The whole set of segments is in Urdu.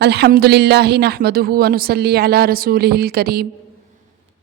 الحمدللہ نحمدہ ونصلی علی رسولہ الکریم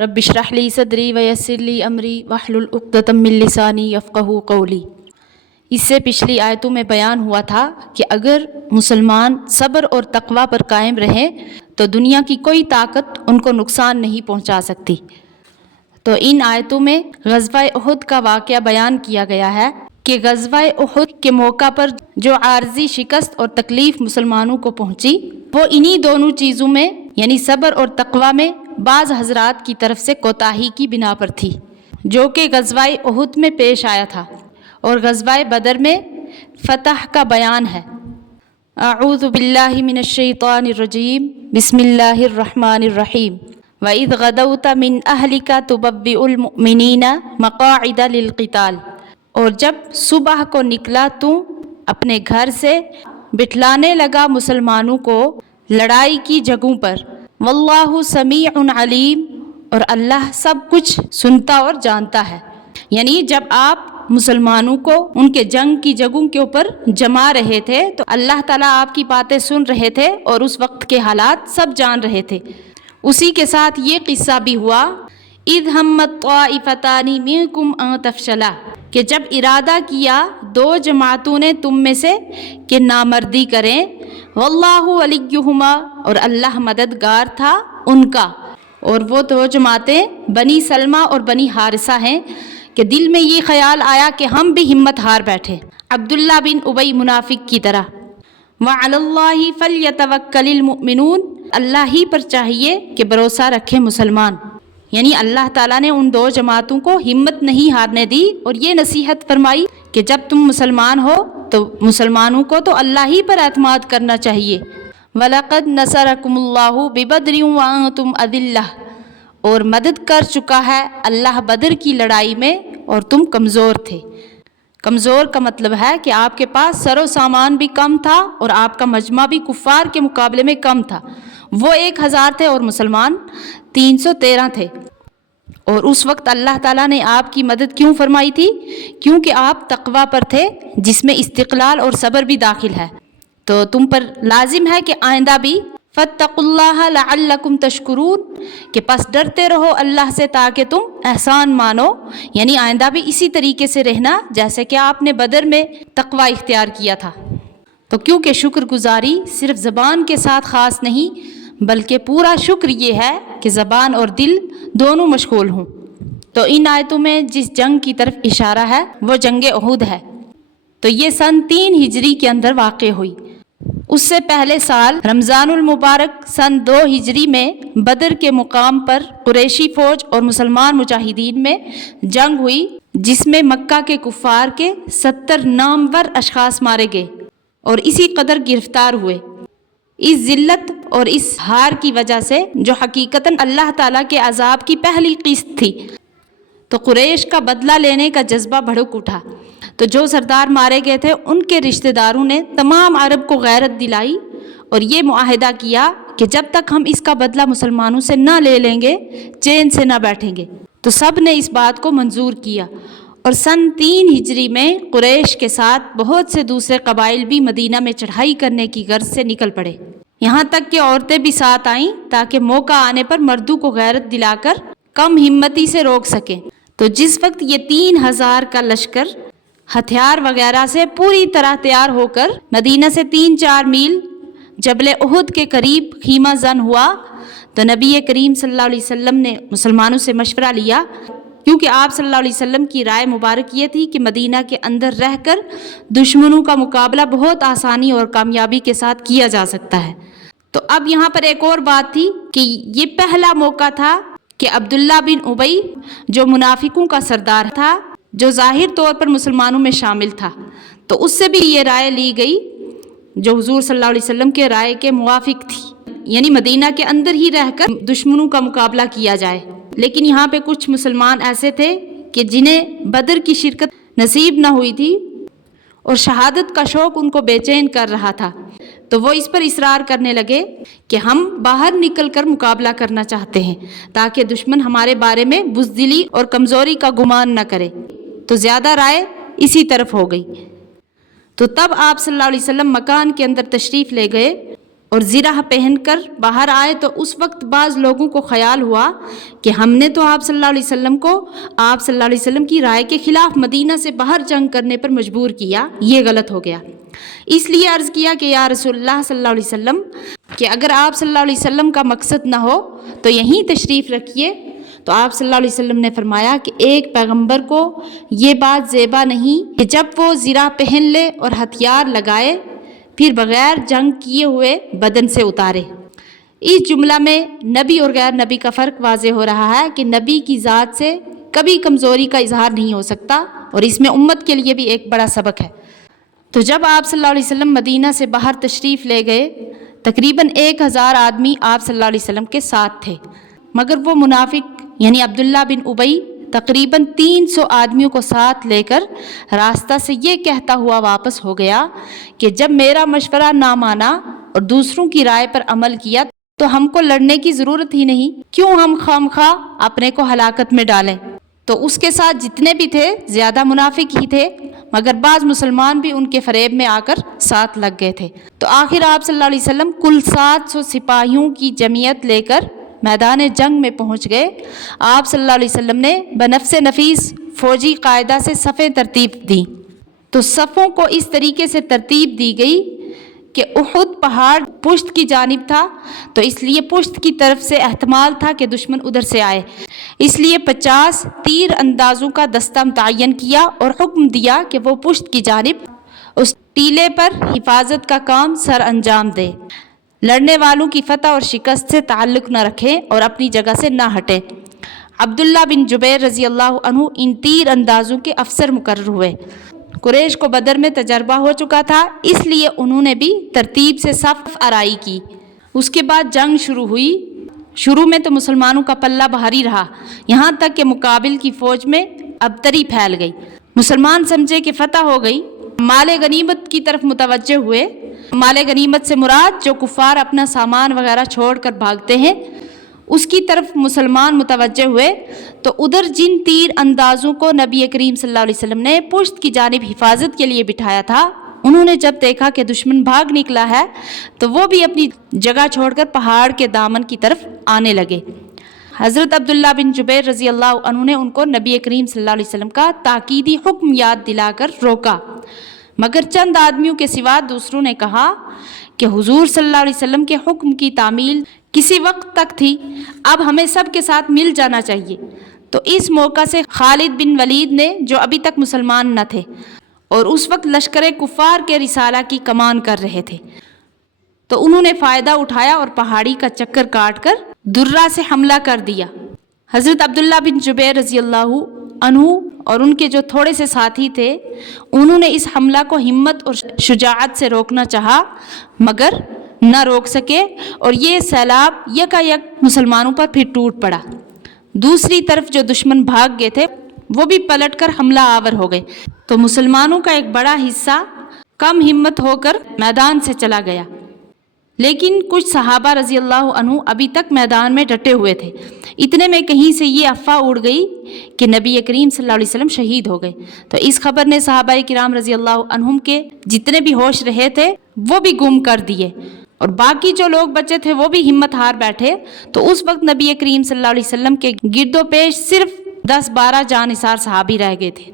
رب اشرح لی صدری ویسر لی امری واحلل عقدۃ من لسانی یفقہوا قولی۔ اس سے پچھلی آیتوں میں بیان ہوا تھا کہ اگر مسلمان صبر اور تقوی پر قائم رہیں تو دنیا کی کوئی طاقت ان کو نقصان نہیں پہنچا سکتی۔ تو ان آیتوں میں غزوہ احد کا واقعہ بیان کیا گیا ہے کہ غزوہ احد کے موقع پر جو عارضی شکست اور تکلیف مسلمانوں کو پہنچی وہ انہی دونوں چیزوں میں یعنی صبر اور تقوی میں بعض حضرات کی طرف سے کوتاہی کی بنا پر تھی، جو کہ غزوہ احد میں پیش آیا تھا، اور غزوہ بدر میں فتح کا بیان ہے۔ اعوذ باللہ من الشیطان الرجیم، بسم اللہ الرحمن الرحیم۔ وَإِذْ غَدَوْتَ مِنْ أَهْلِكَ تُبَوِّئُ الْمُؤْمِنِينَ مَقَاعِدَ لِلْقِتَالِ، اور جب صبح کو نکلا تو اپنے گھر سے بٹھلانے لگا مسلمانوں کو لڑائی کی جگہوں پر۔ واللہ سمیع علیم، اور اللہ سب کچھ سنتا اور جانتا ہے۔ یعنی جب آپ مسلمانوں کو ان کے جنگ کی جگہوں کے اوپر جما رہے تھے تو اللہ تعالیٰ آپ کی باتیں سن رہے تھے اور اس وقت کے حالات سب جان رہے تھے۔ اسی کے ساتھ یہ قصہ بھی ہوا، اذ ہمت طائفتان منکم ان تفشلا، کہ جب ارادہ کیا دو جماعتوں نے تم میں سے کہ نامردی کریں، واللہ ولیہما، اور اللہ مددگار تھا ان کا۔ اور وہ دو جماعتیں بنی سلمہ اور بنی حارثہ ہیں کہ دل میں یہ خیال آیا کہ ہم بھی ہمت ہار بیٹھے، عبداللہ بن ابی منافق کی طرح۔ وعلی اللہ فلیتوکل المؤمنون، اللہ ہی پر چاہیے کہ بھروسہ رکھے مسلمان۔ یعنی اللہ تعالیٰ نے ان دو جماعتوں کو ہمت نہیں ہارنے دی اور یہ نصیحت فرمائی کہ جب تم مسلمان ہو تو مسلمانوں کو تو اللہ ہی پر اعتماد کرنا چاہیے۔ وَلَقَدْ نَصَرَكُمُ اللَّهُ بِبَدْرٍ وَأَنْتُمْ أَذِلَّةٌ، اور مدد کر چکا ہے اللہ بدر کی لڑائی میں اور تم کمزور تھے۔ کمزور کا مطلب ہے کہ آپ کے پاس سر و سامان بھی کم تھا اور آپ کا مجمع بھی کفار کے مقابلے میں کم تھا۔ وہ 1000 تھے اور مسلمان 313 تھے، اور اس وقت اللہ تعالیٰ نے آپ کی مدد کیوں فرمائی تھی؟ کیونکہ آپ تقوی پر تھے جس میں استقلال اور صبر بھی داخل ہے۔ تو تم پر لازم ہے کہ آئندہ بھی فاتقوا اللہ لعلکم تشکرون، کہ پس ڈرتے رہو اللہ سے تاکہ تم احسان مانو، یعنی آئندہ بھی اسی طریقے سے رہنا جیسے کہ آپ نے بدر میں تقوی اختیار کیا تھا۔ تو کیونکہ شکر گزاری صرف زبان کے ساتھ خاص نہیں بلکہ پورا شکر یہ ہے کہ زبان اور دل دونوں مشغول ہوں۔ تو ان آیتوں میں جس جنگ کی طرف اشارہ ہے وہ جنگ احد ہے۔ تو یہ سن 3 ہجری کے اندر واقع ہوئی۔ اس سے پہلے سال رمضان المبارک سن 2 ہجری میں بدر کے مقام پر قریشی فوج اور مسلمان مجاہدین میں جنگ ہوئی، جس میں مکہ کے کفار کے 70 نامور اشخاص مارے گئے اور اسی قدر گرفتار ہوئے۔ اس ذلت اور اس ہار کی وجہ سے جو حقیقتاً اللہ تعالیٰ کے عذاب کی پہلی قسط تھی، تو قریش کا بدلہ لینے کا جذبہ بھڑک اٹھا۔ تو جو سردار مارے گئے تھے ان کے رشتہ داروں نے تمام عرب کو غیرت دلائی اور یہ معاہدہ کیا کہ جب تک ہم اس کا بدلہ مسلمانوں سے نہ لے لیں گے چین سے نہ بیٹھیں گے۔ تو سب نے اس بات کو منظور کیا، اور سن 3 ہجری میں قریش کے ساتھ بہت سے دوسرے قبائل بھی مدینہ میں چڑھائی کرنے کی غرض سے نکل پڑے، یہاں تک کہ عورتیں بھی ساتھ آئیں تاکہ موقع آنے پر مردوں کو غیرت دلا کر کم ہمتی سے روک سکیں۔ تو جس وقت یہ 3000 کا لشکر ہتھیار وغیرہ سے پوری طرح تیار ہو کر مدینہ سے 3-4 میل جبل احد کے قریب خیمہ زن ہوا، تو نبی کریم صلی اللہ علیہ وسلم نے مسلمانوں سے مشورہ لیا، کیونکہ آپ صلی اللہ علیہ وسلم کی رائے مبارک یہ تھی کہ مدینہ کے اندر رہ کر دشمنوں کا مقابلہ بہت آسانی اور کامیابی کے ساتھ کیا جا سکتا ہے۔ تو اب یہاں پر ایک اور بات تھی کہ یہ پہلا موقع تھا کہ عبداللہ بن ابی جو منافقوں کا سردار تھا، جو ظاہر طور پر مسلمانوں میں شامل تھا، تو اس سے بھی یہ رائے لی گئی جو حضور صلی اللہ علیہ وسلم کے رائے کے موافق تھی، یعنی مدینہ کے اندر ہی رہ کر دشمنوں کا مقابلہ کیا جائے۔ لیکن یہاں پہ کچھ مسلمان ایسے تھے کہ جنہیں بدر کی شرکت نصیب نہ ہوئی تھی اور شہادت کا شوق ان کو بے چین کر رہا تھا، تو وہ اس پر اصرار کرنے لگے کہ ہم باہر نکل کر مقابلہ کرنا چاہتے ہیں تاکہ دشمن ہمارے بارے میں بزدلی اور کمزوری کا گمان نہ کرے۔ تو زیادہ رائے اسی طرف ہو گئی۔ تو تب آپ صلی اللہ علیہ وسلم مکان کے اندر تشریف لے گئے اور زرہ پہن کر باہر آئے تو اس وقت بعض لوگوں کو خیال ہوا کہ ہم نے تو آپ صلی اللہ علیہ وسلم کو آپ صلی اللہ علیہ وسلم کی رائے کے خلاف مدینہ سے باہر جنگ کرنے پر مجبور کیا، یہ غلط ہو گیا۔ اس لیے عرض کیا کہ یا رسول اللہ صلی اللہ علیہ وسلم کہ اگر آپ صلی اللہ علیہ وسلم کا مقصد نہ ہو تو یہیں تشریف رکھیے۔ تو آپ صلی اللہ علیہ وسلم نے فرمایا کہ ایک پیغمبر کو یہ بات زیبا نہیں کہ جب وہ زرہ پہن لے اور ہتھیار لگائے پھر بغیر جنگ کیے ہوئے بدن سے اتارے۔ اس جملہ میں نبی اور غیر نبی کا فرق واضح ہو رہا ہے کہ نبی کی ذات سے کبھی کمزوری کا اظہار نہیں ہو سکتا، اور اس میں امت کے لیے بھی ایک بڑا سبق ہے۔ تو جب آپ صلی اللہ علیہ وسلم مدینہ سے باہر تشریف لے گئے، تقریباً 1000 آدمی آپ صلی اللہ علیہ وسلم کے ساتھ تھے، مگر وہ منافق یعنی عبداللہ بن ابی تقریباً 300 آدمیوں کو ساتھ لے کر راستہ سے یہ کہتا ہوا واپس ہو گیا کہ جب میرا مشورہ نہ مانا اور دوسروں کی رائے پر عمل کیا تو ہم کو لڑنے کی ضرورت ہی نہیں، کیوں ہم خواہ اپنے کو ہلاکت میں ڈالیں۔ تو اس کے ساتھ جتنے بھی تھے زیادہ منافق ہی تھے، مگر بعض مسلمان بھی ان کے فریب میں آ کر ساتھ لگ گئے تھے۔ تو آخر آپ صلی اللہ علیہ وسلم کل 700 سپاہیوں کی جمعیت لے کر میدان جنگ میں پہنچ گئے۔ آپ صلی اللہ علیہ وسلم نے بنفس نفیس فوجی قاعدہ سے صفیں ترتیب دیں، تو صفوں کو اس طریقے سے ترتیب دی گئی کہ احد پہاڑ پشت کی جانب تھا، تو اس لیے پشت کی طرف سے احتمال تھا کہ دشمن ادھر سے آئے، اس لیے 50 تیر اندازوں کا دستہ متعین کیا اور حکم دیا کہ وہ پشت کی جانب اس ٹیلے پر حفاظت کا کام سر انجام دے، لڑنے والوں کی فتح اور شکست سے تعلق نہ رکھیں اور اپنی جگہ سے نہ ہٹیں۔ عبداللہ بن جبیر رضی اللہ عنہ ان تیر اندازوں کے افسر مقرر ہوئے۔ قریش کو بدر میں تجربہ ہو چکا تھا، اس لیے انہوں نے بھی ترتیب سے صف آرائی کی۔ اس کے بعد جنگ شروع ہوئی۔ شروع میں تو مسلمانوں کا پلہ بھاری رہا، یہاں تک کہ مقابل کی فوج میں ابتری پھیل گئی۔ مسلمان سمجھے کہ فتح ہو گئی، مال غنیمت کی طرف متوجہ ہوئے۔ مال غنیمت سے مراد جو کفار اپنا سامان وغیرہ چھوڑ کر بھاگتے ہیں، اس کی طرف مسلمان متوجہ ہوئے۔ تو ادھر جن تیر اندازوں کو نبی کریم صلی اللہ علیہ وسلم نے پشت کی جانب حفاظت کے لیے بٹھایا تھا، انہوں نے جب دیکھا کہ دشمن بھاگ نکلا ہے تو وہ بھی اپنی جگہ چھوڑ کر پہاڑ کے دامن کی طرف آنے لگے۔ حضرت عبداللہ بن جبیر رضی اللہ عنہ نے ان کو نبی کریم صلی اللہ علیہ وسلم کا تاکیدی حکم یاد دلا کر روکا، مگر چند آدمیوں کے سوا دوسروں نے کہا کہ حضور صلی اللہ علیہ وسلم کے حکم کی تعمیل کسی وقت تک تھی، اب ہمیں سب کے ساتھ مل جانا چاہیے۔ تو اس موقع سے خالد بن ولید نے، جو ابھی تک مسلمان نہ تھے اور اس وقت لشکر کفار کے رسالہ کی کمان کر رہے تھے، تو انہوں نے فائدہ اٹھایا اور پہاڑی کا چکر کاٹ کر درہ سے حملہ کر دیا۔ حضرت عبداللہ بن جبیر رضی اللہ عنہ اور ان کے جو تھوڑے سے ساتھی تھے، انہوں نے اس حملہ کو ہمت اور شجاعت سے روکنا چاہا، مگر نہ روک سکے، اور یہ سیلاب یکایک مسلمانوں پر پھر ٹوٹ پڑا۔ دوسری طرف جو دشمن بھاگ گئے تھے وہ بھی پلٹ کر حملہ آور ہو گئے، تو مسلمانوں کا ایک بڑا حصہ کم ہمت ہو کر میدان سے چلا گیا، لیکن کچھ صحابہ رضی اللہ عنہ ابھی تک میدان میں ڈٹے ہوئے تھے۔ اتنے میں کہیں سے یہ افواہ اڑ گئی کہ نبی کریم صلی اللہ علیہ وسلم شہید ہو گئے، تو اس خبر نے صحابہ کرام رضی اللہ عنہم کے جتنے بھی ہوش رہے تھے وہ بھی گم کر دیے، اور باقی جو لوگ بچے تھے وہ بھی ہمت ہار بیٹھے۔ تو اس وقت نبی کریم صلی اللہ علیہ وسلم کے گرد و پیش صرف 10-12 جاں نثار صحابی رہ گئے تھے،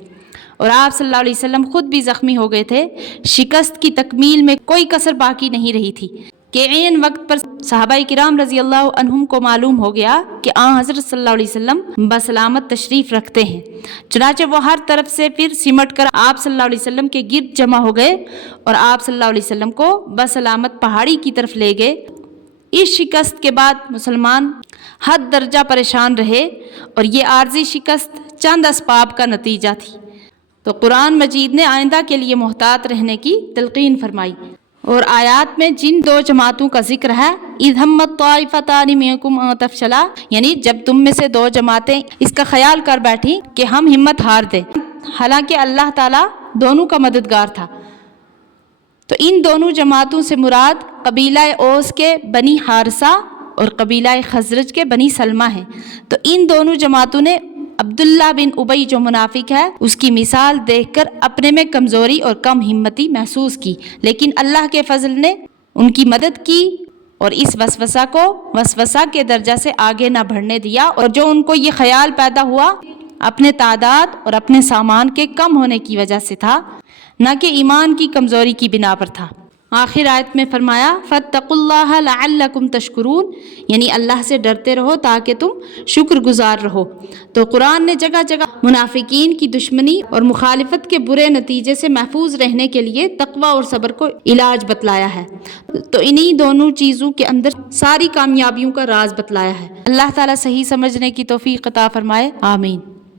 اور آپ صلی اللہ علیہ وسلم خود بھی زخمی ہو گئے تھے۔ شکست کی تکمیل میں کوئی کسر باقی نہیں رہی تھی کہ عین وقت پر صحابہ کرام رضی اللہ عنہم کو معلوم ہو گیا کہ آن حضرت صلی اللہ علیہ وسلم بسلامت تشریف رکھتے ہیں، چنانچہ وہ ہر طرف سے پھر سمٹ کر آپ صلی اللہ علیہ وسلم کے گرد جمع ہو گئے اور آپ صلی اللہ علیہ وسلم کو بسلامت پہاڑی کی طرف لے گئے۔ اس شکست کے بعد مسلمان حد درجہ پریشان رہے، اور یہ عارضی شکست چند اسباب کا نتیجہ تھی۔ تو قرآن مجید نے آئندہ کے لیے محتاط رہنے کی تلقین فرمائی، اور آیات میں جن 2 جماعتوں کا ذکر ہے، اذ ہمت طائفتان منکم ان تفشلا، یعنی جب تم میں سے 2 جماعتیں اس کا خیال کر بیٹھی کہ ہم ہمت ہار دیں، حالانکہ اللہ تعالیٰ دونوں کا مددگار تھا۔ تو ان دونوں جماعتوں سے مراد قبیلہ اوس کے بنی حارثہ اور قبیلہ خزرج کے بنی سلمہ ہیں۔ تو ان دونوں جماعتوں نے عبداللہ بن ابی جو منافق ہے اس کی مثال دیکھ کر اپنے میں کمزوری اور کم ہمتی محسوس کی، لیکن اللہ کے فضل نے ان کی مدد کی اور اس وسوسہ کو وسوسہ کے درجہ سے آگے نہ بڑھنے دیا، اور جو ان کو یہ خیال پیدا ہوا اپنے تعداد اور اپنے سامان کے کم ہونے کی وجہ سے تھا، نہ کہ ایمان کی کمزوری کی بنا پر تھا۔ آخر آیت میں فرمایا فَاتَّقُوا اللَّهَ لَعَلَّكُمْ تَشْكُرُونَ، یعنی اللہ سے ڈرتے رہو تاکہ تم شکر گزار رہو۔ تو قرآن نے جگہ جگہ منافقین کی دشمنی اور مخالفت کے برے نتیجے سے محفوظ رہنے کے لیے تقوی اور صبر کو علاج بتلایا ہے، تو انہی دونوں چیزوں کے اندر ساری کامیابیوں کا راز بتلایا ہے۔ اللہ تعالیٰ صحیح سمجھنے کی توفیق عطا فرمائے، آمین۔